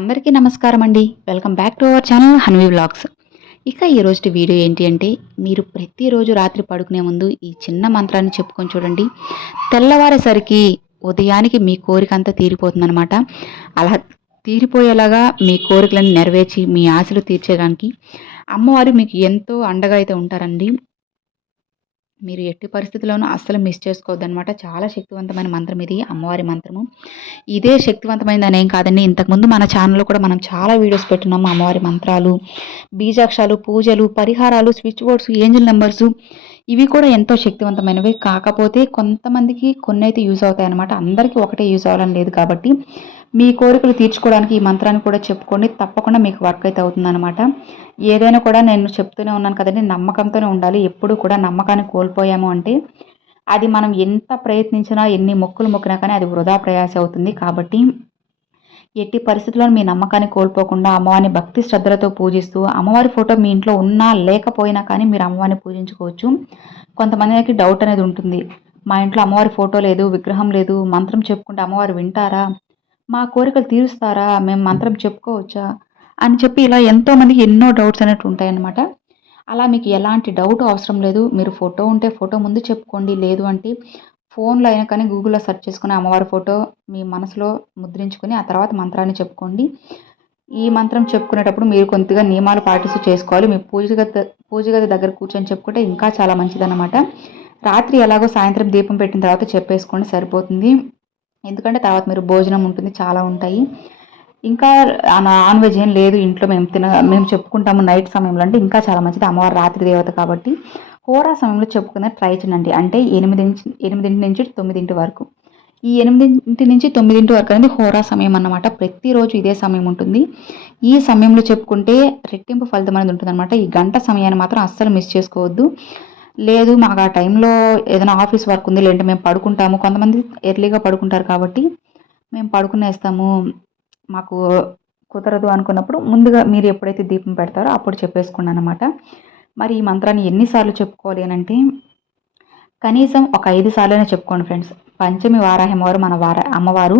అందరికీ నమస్కారం అండి. Welcome back to our channel Hanvi vlogs. ఇక ఈరోజు వీడియో ఏంటి అంటే మీరు ప్రతిరోజు రాత్రి పడుకునే ముందు ఈ చిన్న మంత్రాన్ని చెప్పుకొని చూడండి. తెల్లవారేసరికి ఉదయానికి మీ కోరిక అంతా తీరిపోతుందనమాట అలా తీరిపోయేలాగా మీ కోరికలను నెరవేర్చి మీ ఆశలు తీర్చేయడానికి అమ్మవారు మీకు ఎంతో అండగా అయితే ఉంటారండి. మీరు ఎట్టి పరిస్థితుల్లోనూ అస్సలు మిస్ చేసుకోవద్దు అనమాట చాలా శక్తివంతమైన మంత్రం ఇది అమ్మవారి మంత్రము. ఇదే శక్తివంతమైనది అనేం కాదండి. ఇంతకుముందు మన ఛానల్లో కూడా మనం చాలా వీడియోస్ పెట్టున్నాము అమ్మవారి మంత్రాలు బీజాక్షాలు పూజలు పరిహారాలు స్విచ్ బోర్డ్స్ ఏంజిల్ నెంబర్స్. ఇవి కూడా ఎంతో శక్తివంతమైనవి. కాకపోతే కొంతమందికి కొన్ని అయితే యూజ్ అవుతాయి అనమాట అందరికీ ఒకటే యూజ్ అవ్వాలని లేదు కాబట్టి మీ కోరికలు తీర్చుకోవడానికి ఈ మంత్రాన్ని కూడా చెప్పుకోండి. తప్పకుండా మీకు వర్క్ అయితే అవుతుందన్నమాట. ఏదైనా కూడా నేను చెప్తూనే ఉన్నాను కదండి నమ్మకంతోనే ఉండాలి. ఎప్పుడు కూడా నమ్మకాన్ని కోల్పోయాము అంటే అది మనం ఎంత ప్రయత్నించినా ఎన్ని మొక్కులు మొక్కినా కానీ అది వృధా ప్రయాస అవుతుంది. కాబట్టి ఎట్టి పరిస్థితుల్లో మీ నమ్మకాన్ని కోల్పోకుండా అమ్మవారిని భక్తి శ్రద్ధలతో పూజిస్తూ అమ్మవారి ఫోటో మీ ఇంట్లో ఉన్నా లేకపోయినా కానీ మీరు అమ్మవారిని పూజించుకోవచ్చు. కొంతమందికి డౌట్ అనేది ఉంటుంది. మా ఇంట్లో అమ్మవారి ఫోటో లేదు విగ్రహం లేదు మంత్రం చెప్పుకుంటే అమ్మవారు వింటారా? మా కోరికలు తీరుస్తారా? మేము మంత్రం చెప్పుకోవచ్చా? అని చెప్పి ఇలా ఎంతోమందికి ఎన్నో డౌట్స్ అనేవి ఉంటాయన్నమాట. అలా మీకు ఎలాంటి డౌట్ అవసరం లేదు. మీరు ఫోటో ఉంటే ఫోటో ముందు చెప్పుకోండి. లేదు అంటే ఫోన్లో అయినా కానీ గూగుల్లో సెర్చ్ చేసుకుని అమ్మవారి ఫోటో మీ మనసులో ముద్రించుకొని ఆ తర్వాత మంత్రాన్ని చెప్పుకోండి. ఈ మంత్రం చెప్పుకునేటప్పుడు మీరు కొద్దిగా నియమాలు పాటిస్తూ చేసుకోవాలి. మీ పూజగది పూజగది దగ్గర కూర్చొని చెప్పుకుంటే ఇంకా చాలా మంచిదన్నమాట. రాత్రి ఎలాగో సాయంత్రం దీపం పెట్టిన తర్వాత చెప్పేసుకోండి. సరిపోతుంది. ఎందుకంటే తర్వాత మీరు భోజనం ఉంటుంది చాలా ఉంటాయి. ఇంకా నాన్ వెజ్ ఏం లేదు ఇంట్లో మేము తిన మేము చెప్పుకుంటాము నైట్ సమయంలో అంటే ఇంకా చాలా మంచిది. అమ్మవారు రాత్రి దేవత కాబట్టి హోరా సమయంలో చెప్పుకునే ట్రై చేయండి. అంటే ఎనిమిది నుంచి ఎనిమిదింటి నుంచి తొమ్మిదింటి వరకు. ఈ ఎనిమిదింటి నుంచి తొమ్మిదింటి వరకు అనేది హోరా సమయం అన్నమాట. ప్రతిరోజు ఇదే సమయం ఉంటుంది. ఈ సమయంలో చెప్పుకుంటే రెట్టింపు ఫలితం అనేది ఉంటుంది అనమాట ఈ గంట సమయాన్ని మాత్రం అస్సలు మిస్ చేసుకోవద్దు. లేదు మాకు ఆ టైంలో ఏదైనా ఆఫీస్ వర్క్ ఉంది లేదంటే మేము పడుకుంటాము. కొంతమంది ఎర్లీగా పడుకుంటారు కాబట్టి మేము పడుకునేస్తాము. మాకు కుదరదు అనుకున్నప్పుడు ముందుగా మీరు ఎప్పుడైతే దీపం పెడతారో అప్పుడు చెప్పేసుకున్నాను అనమాట మరి ఈ మంత్రాన్ని ఎన్నిసార్లు చెప్పుకోవాలి అని అంటే కనీసం ఒక ఐదు సార్లైనా చెప్పుకోండి ఫ్రెండ్స్. పంచమి వారాహిమవారు మన వార అమ్మవారు.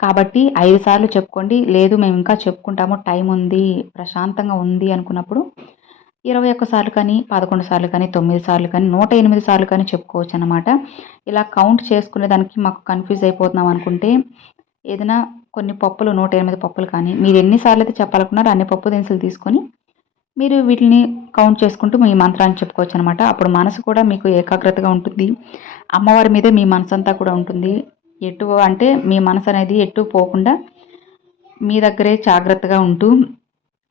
కాబట్టి ఐదు సార్లు చెప్పుకోండి. లేదు మేము ఇంకా చెప్పుకుంటాము. టైం ఉంది ప్రశాంతంగా ఉంది అనుకున్నప్పుడు ఇరవై ఒక్క సార్లు కానీ పదకొండు సార్లు కానీ తొమ్మిది సార్లు కానీ నూట ఎనిమిది సార్లు కానీ చెప్పుకోవచ్చు అనమాట ఇలా కౌంట్ చేసుకునే దానికి మాకు కన్ఫ్యూజ్ అయిపోతున్నాం అనుకుంటే ఏదైనా కొన్ని పప్పులు నూట ఎనిమిది పప్పులు కానీ మీరు ఎన్నిసార్లు అయితే చెప్పాలనుకున్నారో అన్ని పప్పు దినుసులు తీసుకొని మీరు వీటిని కౌంట్ చేసుకుంటూ మీ మంత్రాన్ని చెప్పుకోవచ్చు అనమాట అప్పుడు మనసు కూడా మీకు ఏకాగ్రతగా ఉంటుంది. అమ్మవారి మీదే మీ మనసు అంతా కూడా ఉంటుంది. ఎటు అంటే మీ మనసు అనేది ఎటు పోకుండా మీ దగ్గరే జాగ్రత్తగా ఉంటూ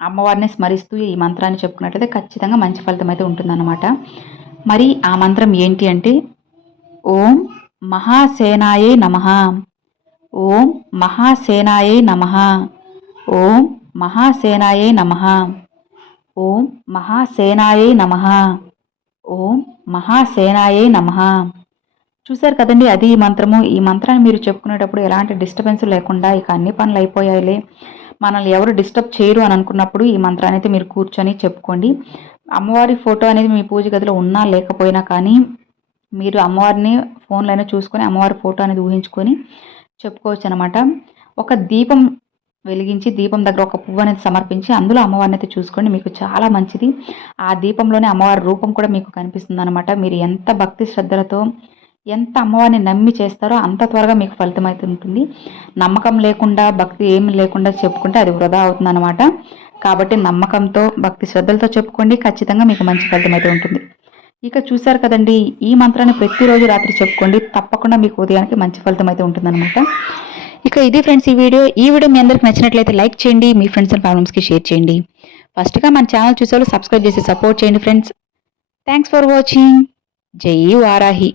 అమ్మవారిని స్మరిస్తూ ఈ మంత్రాన్ని చెప్పుకున్నట్లయితే ఖచ్చితంగా మంచి ఫలితం అయితే ఉంటుందన్నమాట. మరి ఆ మంత్రం ఏంటి అంటే ఓం మహాసేనాయే నమ. ఓం మహాసేనాయే నమ. ఓం మహాసేనాయే నమ. ఓం మహాసేనాయే నమ. ఓం మహాసేనాయే నమ. చూసారు కదండి అది ఈ మంత్రము. ఈ మంత్రాన్ని మీరు చెప్పుకునేటప్పుడు ఎలాంటి డిస్టర్బెన్స్ లేకుండా ఇక అన్ని పనులు అయిపోయాయిలే. మనల్ని ఎవరు డిస్టర్బ్ చేయరు అని అనుకున్నప్పుడు ఈ మంత్రాన్ని అయితే మీరు కూర్చొని చెప్పుకోండి. అమ్మవారి ఫోటో అనేది మీ పూజ గదిలో ఉన్నా లేకపోయినా కానీ మీరు అమ్మవారిని ఫోన్లోనే చూసుకొని అమ్మవారి ఫోటో అనేది ఊహించుకొని చెప్పుకోవచ్చు అనమాట ఒక దీపం వెలిగించి దీపం దగ్గర ఒక పువ్వు అనేది సమర్పించి అందులో అమ్మవారిని అయితే చూసుకోండి. మీకు చాలా మంచిది. ఆ దీపంలోనే అమ్మవారి రూపం కూడా మీకు కనిపిస్తుంది అనమాట మీరు ఎంత భక్తి శ్రద్ధలతో ఎంత అమ్మవారిని నమ్మి చేస్తారో అంత త్వరగా మీకు ఫలితం అయితే ఉంటుంది. నమ్మకం లేకుండా భక్తి ఏమి లేకుండా చెప్పుకుంటే అది వృధా అవుతుందన్నమాట. కాబట్టి నమ్మకంతో భక్తి శ్రద్ధలతో చెప్పుకోండి. ఖచ్చితంగా మీకు మంచి ఫలితం అయితే ఉంటుంది. ఇక చూసారు కదండి ఈ మంత్రాన్ని ప్రతిరోజు రాత్రి చెప్పుకోండి. తప్పకుండా మీకు ఉదయానికి మంచి ఫలితం అయితే ఉంటుందన్నమాట. ఇక ఇది ఫ్రెండ్స్ ఈ వీడియో. ఈ వీడియో మీ అందరికి నచ్చినట్లయితే లైక్ చేయండి మీ ఫ్రెండ్స్ అండ్ ఫ్యామిలీస్కి షేర్ చేయండి. ఫస్ట్గా మన ఛానల్ చూసే సబ్స్క్రైబ్ చేసి సపోర్ట్ చేయండి ఫ్రెండ్స్. థ్యాంక్స్ ఫర్ వాచింగ్ జై వారాహి.